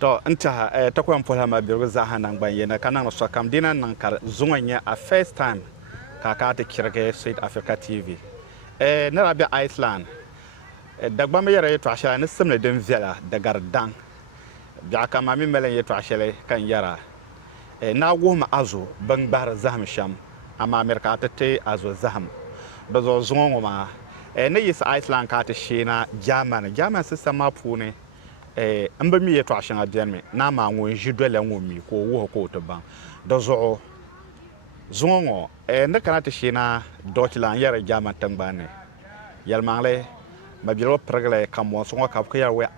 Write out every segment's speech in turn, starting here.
to nta to ko ampola ma birgo za hanan ban yana kana so kam dinan nan kar zuwanya a first time ka ta kirge South Africa TV na rabia Iceland dagba me yara to ashala ne semne den vela da gardan biya kama mi melen yeto ashele kan yara na woma azo ban bar zaham sham amma Amerika ta te azo zaham da zo zongo ma ne yis Iceland ka ta shina German system ma pune amba mi yeto ashanga denme na ma ngon jidwele ngomi ko wo ko to ban da zo zongo ne kana ta shina Deutschland yara German tangbane yalmangle mabiro pregle kamo songo ka ko yarwe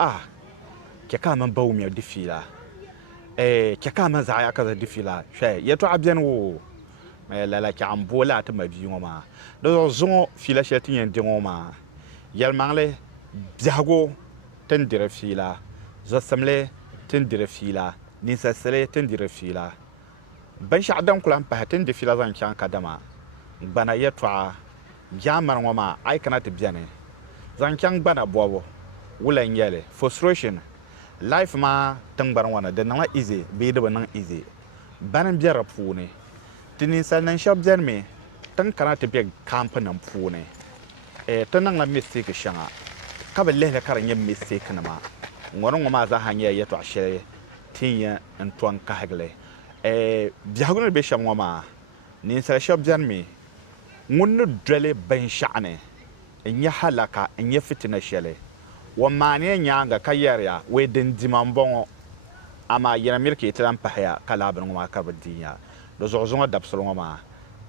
ke ka man bawo mi difila ke ka man za ya ka difila she yeto abien wo la ka ambola ta mabi ngoma do zongo fila shetin yen ngoma yalmangle biago tan dire fila zo samle tan dire fila ni sasale tan dire fila ban sha adam kulan pa tan dire fila zan kan kadama bana yeto jamar ngoma ai kana ta biane zan kan bana bobo wulan yele frustration life ma tangbar wana da nan easy be da nan easy banan biyar pune tinin sanan shop jarme tan kana ta be company pune tan nan la mistake shanga ka ba lele karan yin mistake na ma ngoron ma za hanya ya to ashe tinya an tuan ka hagle biagun be shamwa ma nin sa shop jarme ngunnu dole ban sha'ane in ya halaka in ya fitina shele wa mane nyanga kayarya we den dimambongo ama yana mirke tiran pahya kala ban ma karbadinya do zozonga dabsolonga ma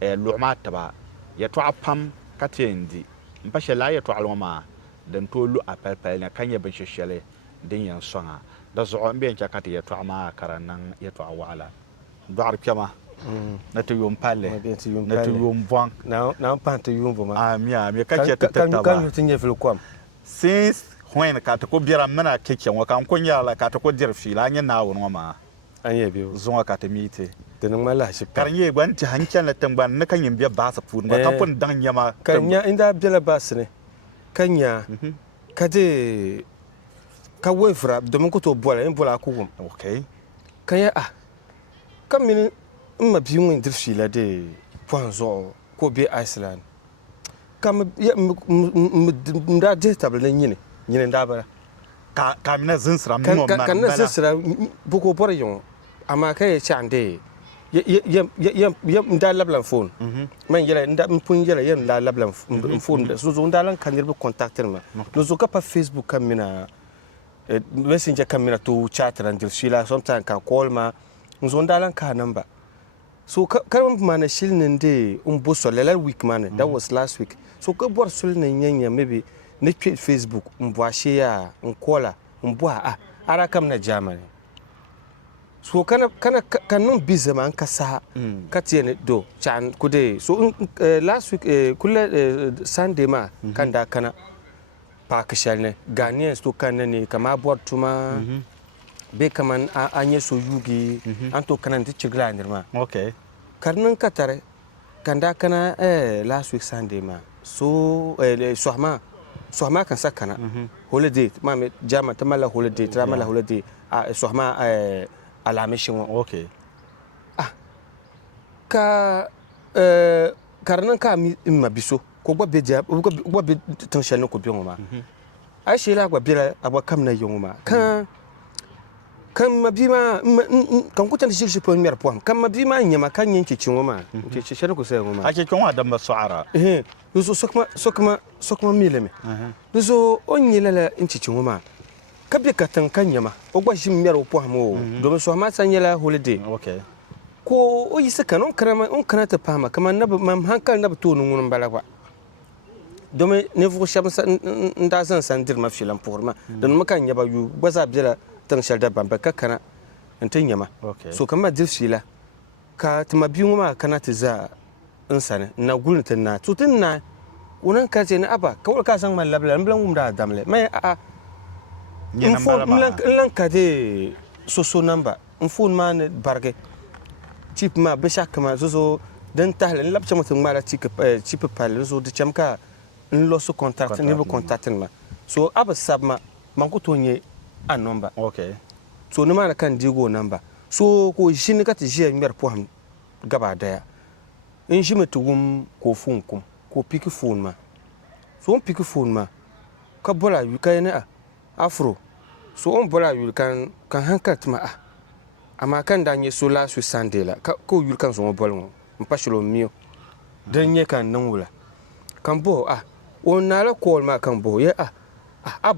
lu'ma taba ya to apam katendi mpashe la ya to aloma dan to lu apalpal na kanya ban sheshele din yan songa da zo ambe yanka kate ya to ama karanan ya to awala do arkema na to yom palle na to yom bwan na pan to yom boma me kake ta kan tinye fil kwam since when ka ta ko bira mana keke wa kan kun yala ka ta ko dir fila nya na won ma anye biyo zonga ka ta mite tenin mala shi karnye gwanti hankan la tangban na kan yimbiya ba sa fun ba ka pun dan nyama kanya inda bela basne kanya kade ka wefra domin ko to bola in bola ko gum okay kanya kam min ma biyo in dir fila de ponzo ko be Iceland kam ya mda de table nyine nyine ndabara ka mina zinsra mo ma kan na zinsra buko bor yon ama kay chande ya nda lablan phone man yela nda mpun yela ya nda lablan phone so zo ndalan kan yirbe contacter ma no zo ka pa Facebook kan mina messenger kan mina to chat ran dir shila sometimes kan call ma zo ndalan ka number so karam mana shilnin de bo so lelal week man that was last week so ka bor sulnin nyanya maybe na Facebook mbwashe ya nkola mbwa ara kam na Germany so kanun bizama an kasa katiye do chan kude so last week kulle Sunday ma kan da kana pakishal ne Ghanaians to kan ne kama bor tuma be kaman anye so yugi an to kanan ti chigla ndirma okay karnan katare kan da kana last week Sunday ma so sohma kan sakana holiday mame jama tamala holiday tramala holiday sohma alamishin okay ka karnan ka mi mabiso ko gbabe gbabe tension ko biyo ma ai shela gbabira abwa kam na yonguma kan mabima kan kutan shi pon mer pon kan mabima nyama kan yanki cinwoma ce shara ko sai ngoma ake kan wa dan basuara yuso sokma mileme yuso onyela inci cinwoma kabe katan kan nyama ogba shi mer po hamo do so ma sanyela holiday okay ko o yisa kanon karama on kanata pama kaman na mam hankal na to nungun balagwa dome ne fu shamsa ndazan sandir mafilan porma don makan yaba yu baza bira tan shalda bamba kakana entin yama so kama dirfila ka tuma biyu ma kana tiza insane na gulun na tutin na unan ka ce ni aba kawai ka san man labla mblan umda damle mai info mlan ka de so number info ma ne barge chip ma be shakma zo dan tahlan labcha mutum ma la chip pal zo de chamka nlo so contact ne be contact ma so aba sabma man ko tonye a number okay so ni maa kan digo namba so ko shin ka ti je mer poham gaba daya in shi metugum ko fun kum ko piki phone ma so on piki phone ma ka bola yu ka ne afro so on bola yu kan hankat ma ama kan da nye so la su sandela ko yu kan so bol mo mpashilo mio dan nye kan nan wula kan bo on na la call ma kan bo ye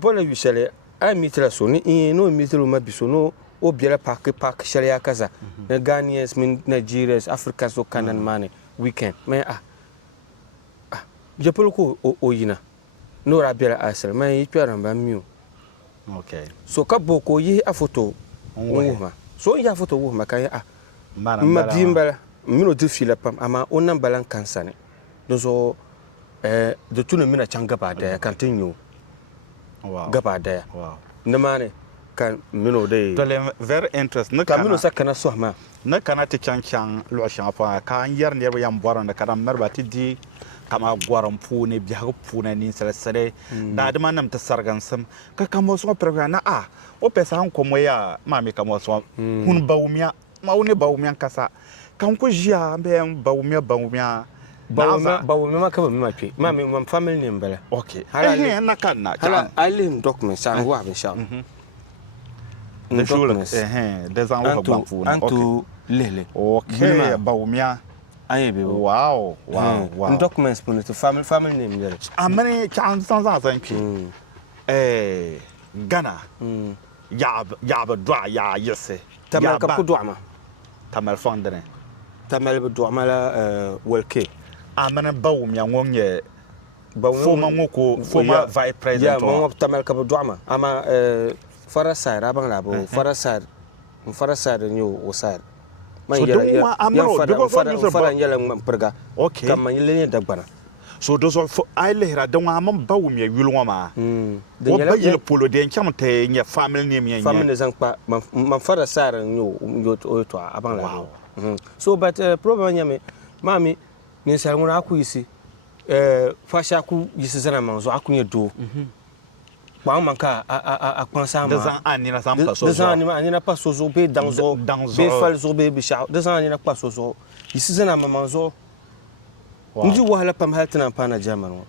bola yu sele mitra so ni no mitro ma biso no o biela park shele ya kaza na Ghanaians min Nigerians Africans so kanan mane weekend mais je peux ko o yina no ra biela asel mais yipera ba mio okay so ka bo ko yi a photo ma so ya photo wo ma kan ma bimbala mino de fila pam ama onan balan kansane so de tunu mina changa ba da continue gaba daya na mane kan mino dai to le very interesting ka mino sakana so ma na kana ti chang lo shan fa ka yar ne yam boron da kadam narba ti di kama gwaran pune bi ha pune ni sele da da manam ta sargan sam ka kamo so program na o pesa han komo ya mami kamo so hun bawumia ma woni bawumia kasa kan ko jia be bawumia ma ka ba ma pe ma me family name bala okay na kan na hala alim document san wa bin sha de shule de zan wa ba fu na okay lele okay bawumia ayebe wow documents put to family name there amane chan san san ki Ghana ya ba dwa ya yese tamal ka ku dwa ma tamal fondene tamal ba dwa mala welke amana bawum ya ngonye foma ngoko foma vice president ya mo tamal ka dwa ma ama farasar abang labo farasar nyu osar so do wa amro because fara yela perga okay kam man yele dagbana so do so ai lehra da wa man bawum ya yulwa ma wo ba yele polo de ncham te nya family name nya family zan pa man fara sar nyu to abang labo so but problem nyame mami ni salmuna aku yisi fasha ku yisi zana manzo aku nye do ba man ka a pensa ma des anni na sampa so des anni na pas so be danzo be fal zo be bisha des anni na pas so yisi zana manzo ndi wahala pam haltana pana jaman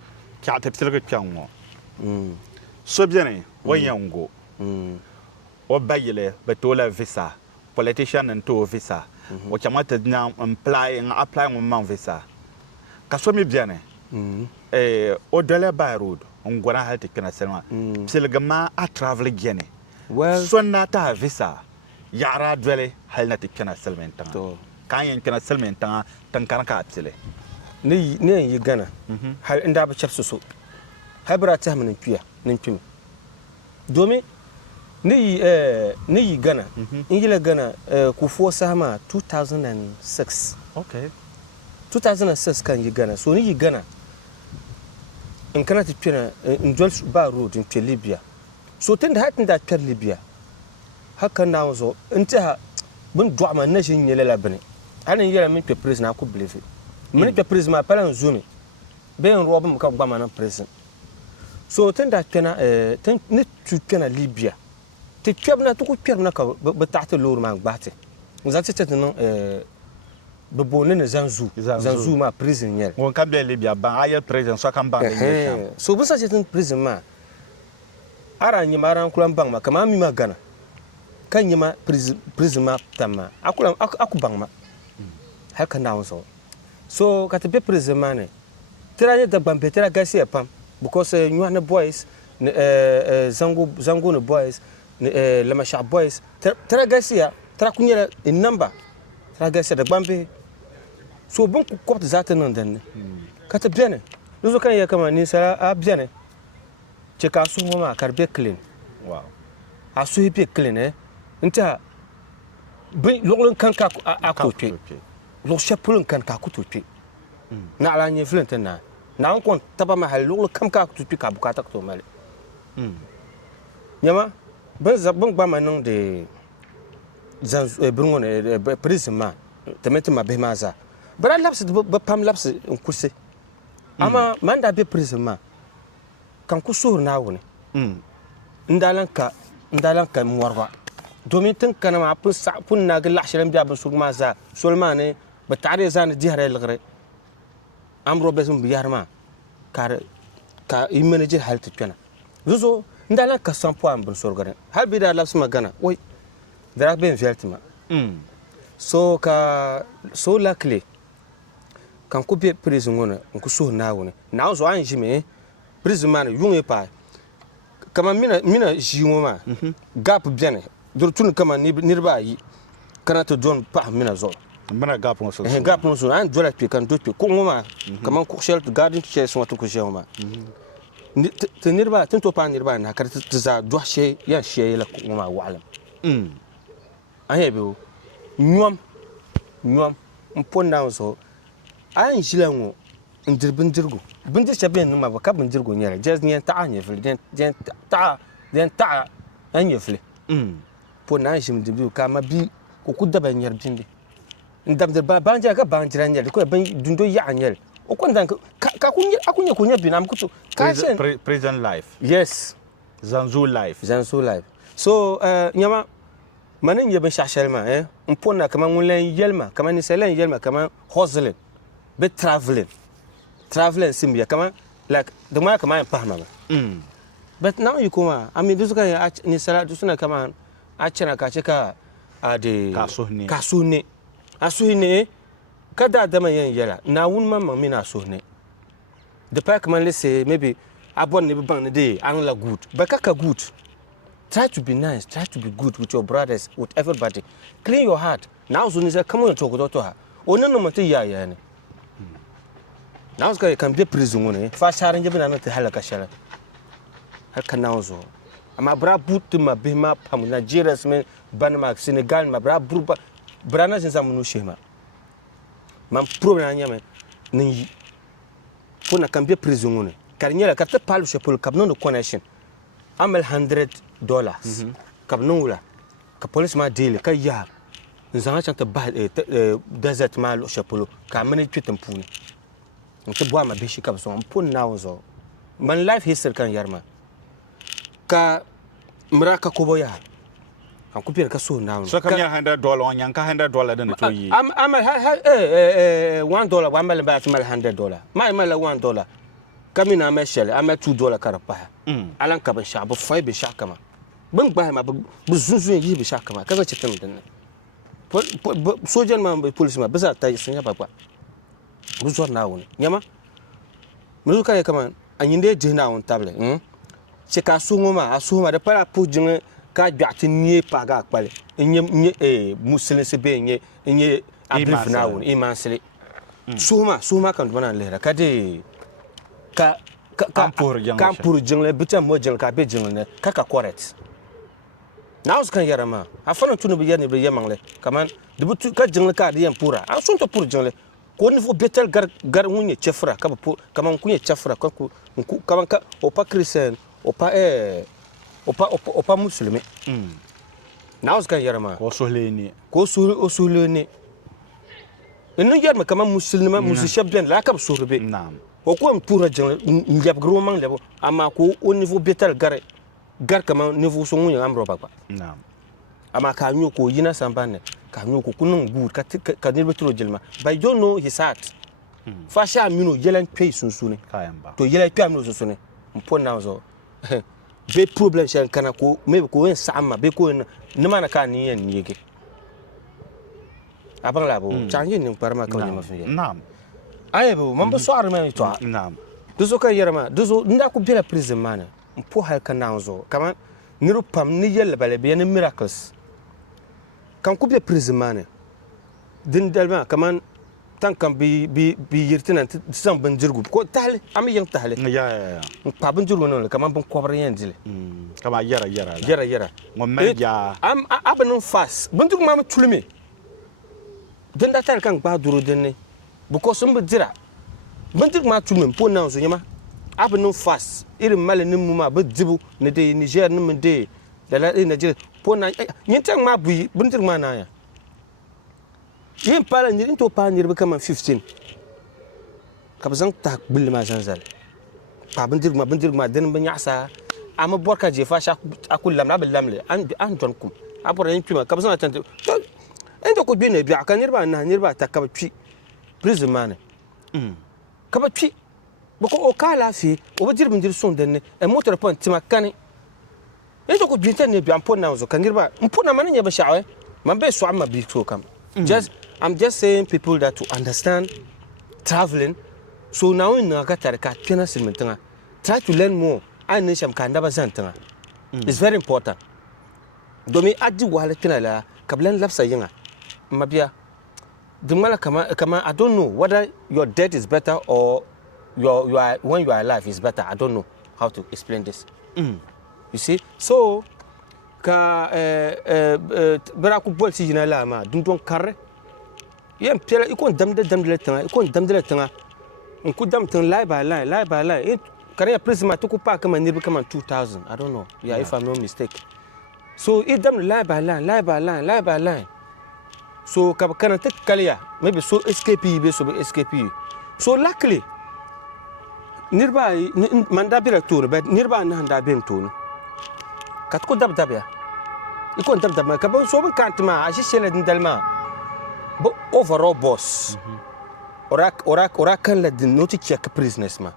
ka ta tilga kyanwo so biene wayango o bayile betola visa politician nto visa o chamata na apply mon visa ka so mi biene o dele by road on gona halti kana selma silgama a travel gene well sonna ta visa yara dwele halna tikana selmenta kan yan kana selmenta tan kan ka atile ne yi Ghana hal inda ba chapso so habra ta mun piya nin pim domin ne yi Ghana in yi Ghana ku fo sama 2006 okay 2006 kan yi Ghana so ni yi Ghana in kana ta pina in jol ba road in Libya so tunda hatin da per Libya haka na zo in ta bun do ma na shin yele labane anan yele min pe prison ku believe min pe prison ma palan zumi be en robo ka gba ma na prison so tunda pina tan ni tu pina Libya te kwebna to ku kwebna ka ba tahta lor ma gbate ngati tete no be bonne ne zanzu ma prison yele won kan be Libya ban aye prison so kan ban ne so bu sa tete prison ma ara nyi maran kulan bang ma kama mi ma Ghana kan nyi ma prison ma tamma akulan aku bang ma haka na so ka te be prison ma ne tira ne da bambe tira gasi pam because you are the boys zango ne boys le masha boys tira gasi ya tira kunya in number tira gasi da bambe so bon ku kopta zata nan dan ka te bene luzo kan ya kama ni sara a bene ce ka su ma karbe clean wow a su hipe clean nta bin lolon kan ka akote lo shapulun kan ka kutupe na ala ni flint na on kon taba ma hal lolon kam ka kutupe ka bukata to male nyama ban ba ma nan de zan brungon prisma temete ma be maza bara laps ba pam laps en kurse ama manda be prisma kan ku sur na woni ndalan ka muwarba domin tun kana ma pun na ga lahshiran biya bin surma za solma ne ba tare zan jihar lagre am robes biyar ma ka imene halti kana zuzo ndala ka sampo am bin sorgare hal bi da lafs magana oi dara ben veltima so la clé kan ko be prison wona ko so na wona na zo an jime prison man yunge pa kama mina jiwo ma gap biene dur tun kama nirba yi kana to don pa mina zo mana gap no so gap no so an dola pe kan do pe ko ma kama ko shel garden che so to ko jema te nirba tun to pa nirba na kar te za do she ya she la ko ma walam ayebe nyom mponna so an shilanwo ndir bindirgo bindir chabe numa ba ka bindirgo nyere just nyen ta anye fle den ta anye fle po na shim dibi ka ma bi ko ku daba nyer bindi ndam de ba banja ka banjira nyer ko ban dundo ya nyer o ko ndan ka kunya kunya binam kutu ka shen prison life yes zanzu life so nyama manin yebin shashalma mponna kama ngulen yelma kama ni selen yelma kama hustling be traveling simbia kama like the ma kama pahma but now you kuma I mean dusu kan ni sala dusu na kama a cina ka cika a de kasuhne kada da man yan yala na wun mamma mina suhne the pack man let's say maybe abon ne ban de an la good but kaka good. Try to be nice, try to be good with your brothers, with everybody. Clean your heart. Now, so you say, come on, talk to her. Oh, no, matter ya. Now, you can be prison. Fast sharing, you not the halakashara. I can now so. I'm a bra boot to my bima, Pam, Nigeria's men, Banama, Senegal, my bra bruba, Branas and some Nushima. Man, Program, Ni. Puna can be prison. Carniera, Captain Palusha, Capno connection. I'm $100. Kabnula, ka police ma deal ka ya. Nzanga chanta ba desert ma lo chapolo ka mane twitem puni. Nte boa ma bishi ka so pun na zo. Man life history kan yarma. Ka mraka ko boya. Kan ku ka so na. So kam ya $100 on yanka $100 den to yi. I'm $1 wa mal ba mal $100. My mal $1. Kamina ma shele ama $2 karapa. Alan ka ban sha ba fai be sha kama. Ban ba ma bu zuzu yi be sha kama kaza cikin din sojan ma police ma bisa ta sun ya baba bu zo na woni nyama mu ka kama anyinde je na won table ce ka su ma asu ma da para pujin ka gbati nie pa ga pale nye muslim se be nye abrif na won iman sele su ma kan dona lera ka de ka kampur jingle bitan mo jingle ka be jingle ka correct now kan yarama afana tunu bi yani be yamangle kaman de butu ka jingle ka de pura an sunto pour jingle ko ni fo betel gar munye chefra ka po kaman kunye chefra ka ku kaman ka o pa christian o pa musulmi now kan yarama ko sohleni o sohleni inu yarma kaman musulma musishabden la ka surbe naam o ko pura jingle njab gro man lebo ama ko au niveau betel gar kama niveau so ngunya amro baba naam ama ka nyoko yina sambane ka nyoko kunun good ka ni betro jelma but you don't know his heart fasha mino yelan pay sunsune kayamba to yelan pay amno sunsune mpona zo be problem shan kana ko maybe ko en sama be ko ni mana ka ni yen yege abang labo chanje ni parma ka ni mafi naam ayebo mambo so arme to naam duzo ka yerma duzo nda ko bela prison mana mpo hal kananzo kama niru pam ni yella bale be ni miracles kan ku be prison mana din dalma kaman tan kan bi yirtina san banjirgu ko tale am yang tale ya pa banjirgu non kaman bon kobre yendile kama yara mo meja am abanu fast banjirgu ma tulme din da tal kan ba duro dinne because some dira banjirgu ma tulme po nan so nyama abanu fast irin malanin mu ma ba dibu ne de Niger ne mun de da la Niger po na nyintan ma buyi banjirgu ma na ya yin pala ni into pa ni kama 15 kabzan ta bilma zanzal pa bandir ma den ban yasa amma borka je fa sha akullam na billam le an donkum apora yin pima ka ba tan endo ko bi ne bi aka nirba na nirba ta ka ba twi prison man ka ba twi bako o kala fi o ba dirbi ndir son den ne e motor pon tima kani endo ko bi tan ne bi ampon na zo ka nirba mpona man ne ba shawe man be so amma bi so kam I'm just saying people that to understand traveling. So now in Nagatarka, Pina Simintanga, try to learn more. I know some kind of a it's very important. Domi Adi Walatina, Kablan Lapsa Yanga, Mabia. The Malakama, I don't know whether your death is better or when you are alive is better. I don't know how to explain this. You see? So, Baraku Bolsi Jinalama, don't carry. Yeah, you can't damn the tanga, you can't damn the tanga. You could damn thing lie by lie. Career prison, I took park and never come 2000. I don't know. Yeah, if I'm not mistaken. So it damn lie by line. So can take Kalia, maybe so escapee, so escapee. So luckily, nearby Mandabira tour, but nearby Nanda Bim tour. Katko Dabdabia. You can't dab my cabin, so we can't ma, I just said in Delma. But overall boss. Ora kan let the not check prisoners ma.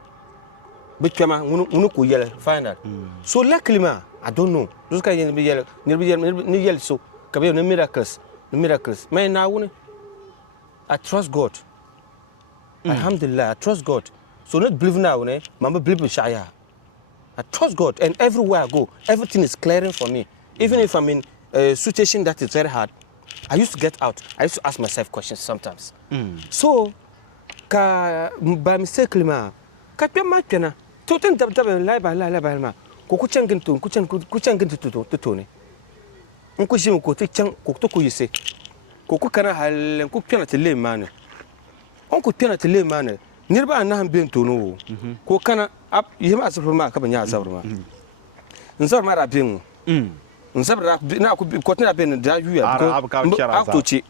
But kama unuku yell final. So luckily ma, I don't know. Those can be yell, near yell so kabe no miracles. My now I trust God. Alhamdulillah, I trust God. So not believe now, Mama believe in Shaya. I trust God, and everywhere I go, everything is clearing for me. Even if I'm in a situation that is very hard, I used to get out. I used to ask myself questions sometimes. So, by mistake, ma, kapya matena. Toten lie by ma. Kukuchangin to Tony. Uncle Jim could take chang cook you say. Kukukana hal cook piano to lay man. Uncle piano to lay man. Nearby Nam being to know. Kokana up, you must have remarked upon Yazarma. And some matter being. And some now could be cotton up in the you have to cheat.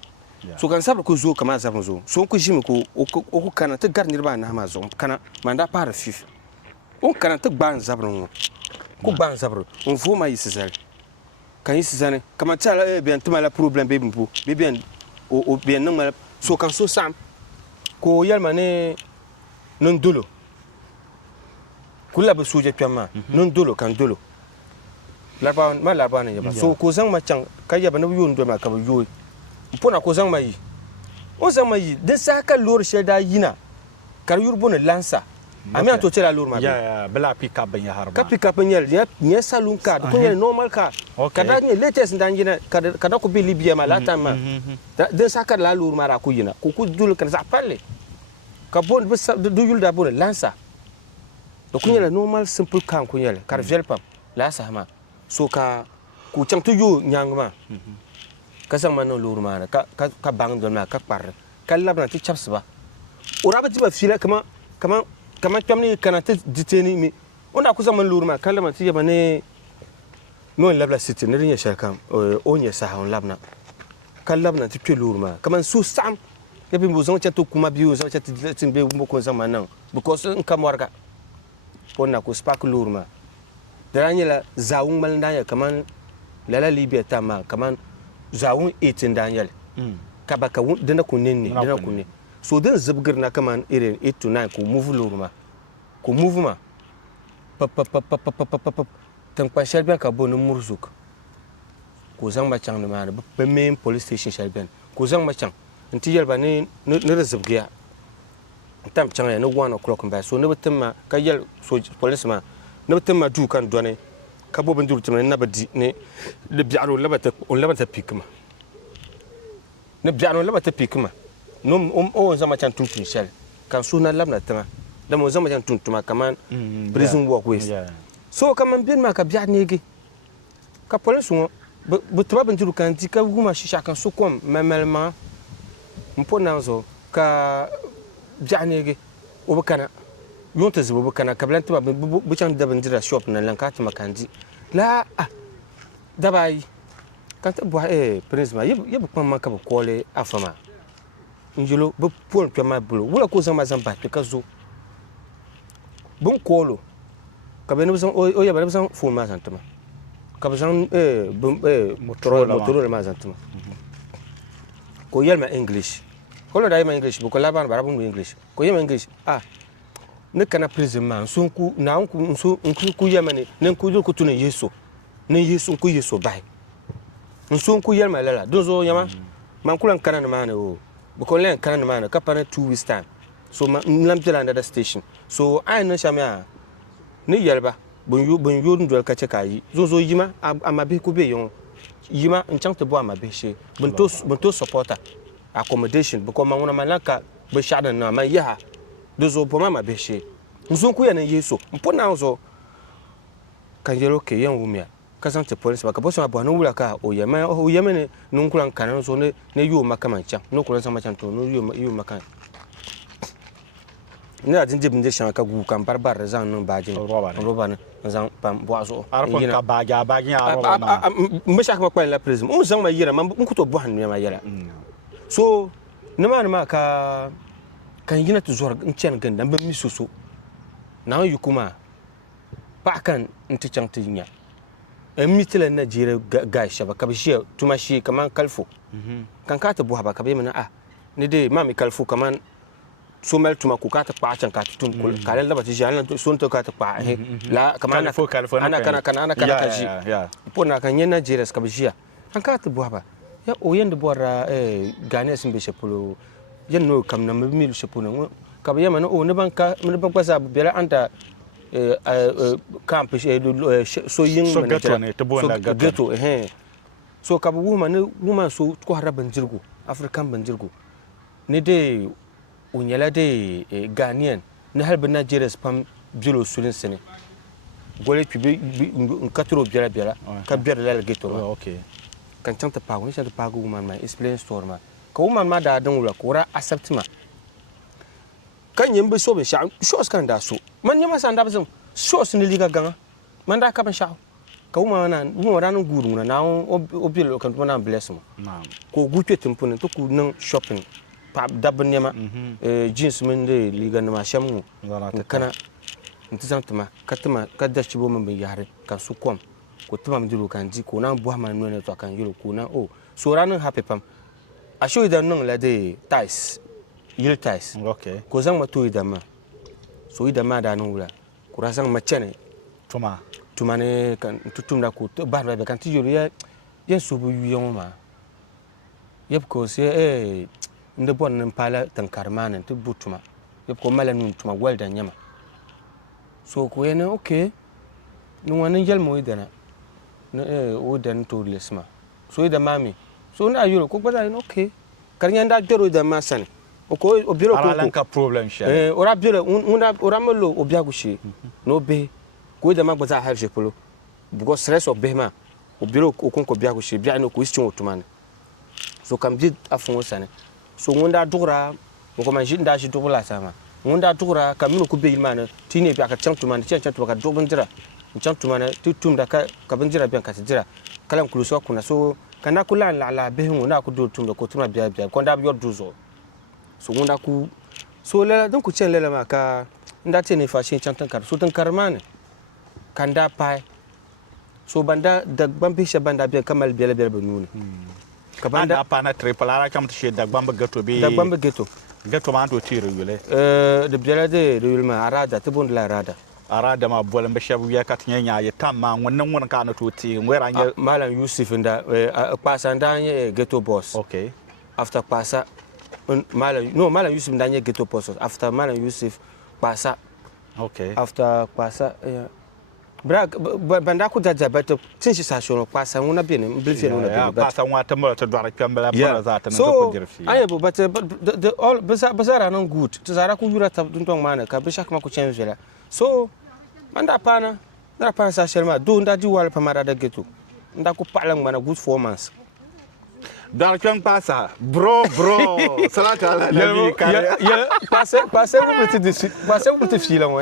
So can Sabakuzo come as Amazon. So Kujimuku, who cannot take God nearby Amazon, cannot manda part of fifth. Who cannot take Barnes Zabron. Who Barnes Zabron, on for my sister. Can you say, come and tell her, be and to my problem, baby, baby, or be a number. So can so Sam. Ko Yalmane non dolo. Kula Suja Pama, non dolo can dolo. Laban, my Laban, so Kozang Machang, Kayaban, you do my cover you. Pona Kozang Mai. Ozamai, the Saka Lord Sheda Yina. Carurbon Lancer. I mean to tell a lure, yeah, Bella pick up in your heart. Pick up in your yes, saloon card, normal car. Cadani latest than Yina, Kadako be Libya, my Latam. The Saka Lalur Maracuyina, who could do can Zapale. Cabon, do you double Lancer? The Kunya normal simple car, Kunya, Carvelpam, Lasama. So ka kuchang to you, young man. Casamano Lurmana, Kabang Dona, Kapar, Kalabna Chapsba. Or Abba Fila, come on, cannot detain me. On Akusaman Lurma, Kalamati Yabane, no Labla city, Neria shall come, or Onya Sahan Labna. Kalabna to Lurma, come and sue Sam. Every was on to Kumabu, such as letting be Mokosama now, because in Kamarga, Ponaco Spark Lurma. The Daniela Zaung Malnaya, come on, Lala Libya Tama, come on, Zaung eating Daniel. Kabaka won't dinner kunini. So then Zubger Nakaman 8 to 9 could move Lurma. Could move ma. Tampa Shelby Kabono Murzuk. Kozang Machang the man, the main police station Shelby. Kozang Machang, until Yalbane, no Zubgia. Tam Chang, no 1 o'clock back, so never Tema Kayel, so policeman. No Tema do can do any. Cabo and do to never the Biaro Levata or Levata Picma. The Biaro Levata Picma. No, so much and two shell. Can soon love that. The Mozambican to my command, prison walkways. So come and be my cabinet. Capolis, but Robin to Cantica, whom I shall so come, Mamelma, Mponanzo, Ca Janegi, Overcana. Notice Overcana, Cablanta, which I'm the shop in Lancatma Candy. La Dabai can't buy Prince, you become my cup of quality afama. Injulo, but poor my blue. Will I cause some back because Boom colo. Cabenos or Yabasan for Mazantama. ka bi zaŋ motoro maa zaŋ tuma ko yɛlima english kolo da yɛma english bu ko labaan bara bun english ko yɛma english ne kana prison maa nso ku na nso ku yɛma ne ku ku tu ne yeso ku yeso bai nso ku yɛlima lala dozo yama man kulan kana ne maa ne o bu ko len kana ne maa ne ka pa ne 2 weeks time so lam jela under station so ai no shamia ne yɛlba bun yu ndol ka che kai zo yima amabe ko be yon yima nchang te bo amabe she bun to supporter accommodation because man wona malaka be shada na man ya dozo bo mama be she nso ku ya na yeso mpona zo kan yelo ke yan wumia ka san te police ba ka bo so abo no wula ka o yema ne nunkulan kan so ne yu maka man chan no kulan sama chan to no yu maka ne a dinje binde shan ka gu kan barbar zan no baje roba ne zan pam boazo arfon ka baja roba ma mashak ma kwa la prison on zan ma yira man ku to bo han ne ma yira so ne ma ka kan yina to zor ncen ganda ban mi soso na yu kuma pa kan nti chang tinya mitila na jira ga shaba ka bishiya tuma shi kaman kalfo kan ka ta buha ba ka be mana ni dai mami kalfo kaman so mel tuma ku ka ta pa can ka tun kul kalen da ba ti jalan to son to ka ta pa la kaman ana kana ka ji po na kan yana jira ka bishiya kan ka ta buha ba ya o yanda bora gane sun be shepulo yan no kam na mi shepulo ka be mana o ne ban kwasa bela anta camp so yin so gato ne to bonda gato so ka woman so ko haraban jirgo african banjirgo ne de unyala de Ghanaian ne halba Nigeria spam bilo sulin sene gole pibe katro biara ka biara la gato okay kan tanta pa woni sa pa woman ma explain store ma ka woman ma da dan wura ko ra accept ma kan yimbe so be sha shows kan da so man yama san da bazan shows ni liga ganga man da ka ban sha ka uma na mu ran guru na obil kan to na bless mo ko gutte timpun to ku nan shopping pa dabban yama jeans min de liga na ma shamu kana ntizan tuma katuma kadda chibo man be yare kan su kom ko tuma mi dilo kan ji ko na bo ma no ne to kan yiro ko na so ranan happy pam a show idan nan la de ties yil ties okay ko zan ma to idan ma so idan ma da nan wula kura zan ma chene tuma ne kan tutum da ko ba ba kan ti yoro ya yen so bu yuyen ma yep ko se nde bon nan pala tankarmanen to butuma yep ko mala nun tuma welda nyama so ko yen okay no wanin jel mo idana o dan to lesma so idan mami so na yoro ko ba no okay karnya nda jero idan ma san ko obiro ko alanka problem sha ora biro ora melo obiagu shi no be ko idan ma gbaza ha je polo because stress of behma obiro ko ko biagu shi bia no ko istin otumane so kam ji afun sane so ngunda dura ko man ji nda shi dubula sama ngunda dura kam ko be mana tine bia ka chantumane chantu ka dobun jira chantumane tutum da ka bin jira bian ka jira kalan kuluso kuna so kana kula la behun na ku do tum da ko tuma bia ko nda bi yoduzo so ngunda ku so lela don ku chen lela maka nda tene fashin chantan kar so tan karmane kanda pai so banda da bambi she banda bi kamal bele benune ka banda pa na triple ara kam to she da bamba gato bi da bamba gato ma to tire yule de bele de yulma arada to bond la arada ma bolan be shabu ya katnya nya ya tamma wannan ka na to ti ngwera nya malam Yusuf nda pasa ndanye gato boss okay after pasa malam Yusuf ndanye gato boss after malam Yusuf pasa okay after pasa banda ku jaja beto tin shi sasho pasa nguna bene mbilfe nguna bene pasa wata mara ta dwara kambala mara za ta na ko jirfi ayo but the all bazara nan good to zara ku yura ta dun ton mana ka bishak ma ku change la so manda pana na pana sasho ma do nda di wal pamara da geto nda ku palang mana good 4 months dar kan pasa bro salata ala nabi kare ya pasa ku te fila mo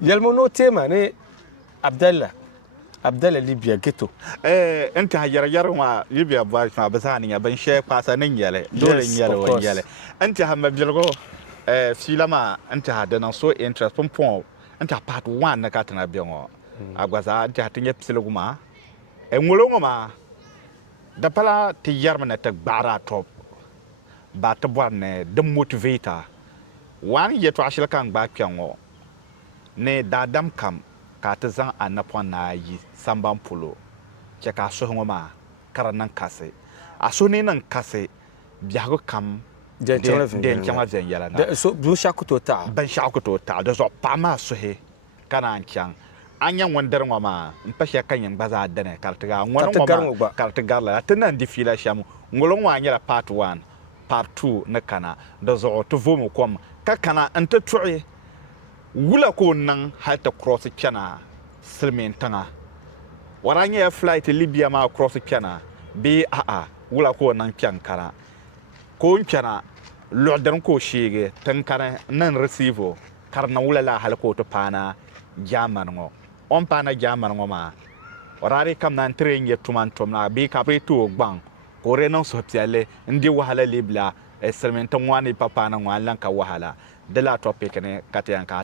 yelmo no tema ne Abdallah Libya ghetto anta hajar ma Libya ba ma basani ya ban she pasa nan yale dole yale wa yale anta hamma bilgo filama anta hadana so interest pompon anta part 1 na katana biyo agwaza anta hatin ya pilguma e ŋolo ma da pala ti yarma na ta gbara top ba ta bwa ne da motivator wan ye to ashil kan gba kyango ne da dam kam ka ta zan anapon na yi samban pulo ke ka so ngo ma karanan kase aso ne nan kase biago kam den kyama zen yala na so bu shakuto ta ban shakuto ta da zo pa ma so he kana kyang anya wonder ngoma mpasha kanyen baza dane kartiga ngoma kartiga la tanan di fila shamu ngolon wa nyala part 1 part 2 na kana da zo to vomo kom ka kana anta tu'i wula ko nan halta cross kana silmin tanga waranya flight libya ma cross kana bi wula ko nan kyan kana ko kana lodan ko shege tankara nan receive karna wula la halko to pana jaman ngo on pana jaman ngo ma orari kam nan train ye tuman tomna bi ka pre to gbang ko re non so piale ndi wahala libla e sermenta ngwani papa na ngwan lan ka wahala de la topic ne katiyan ka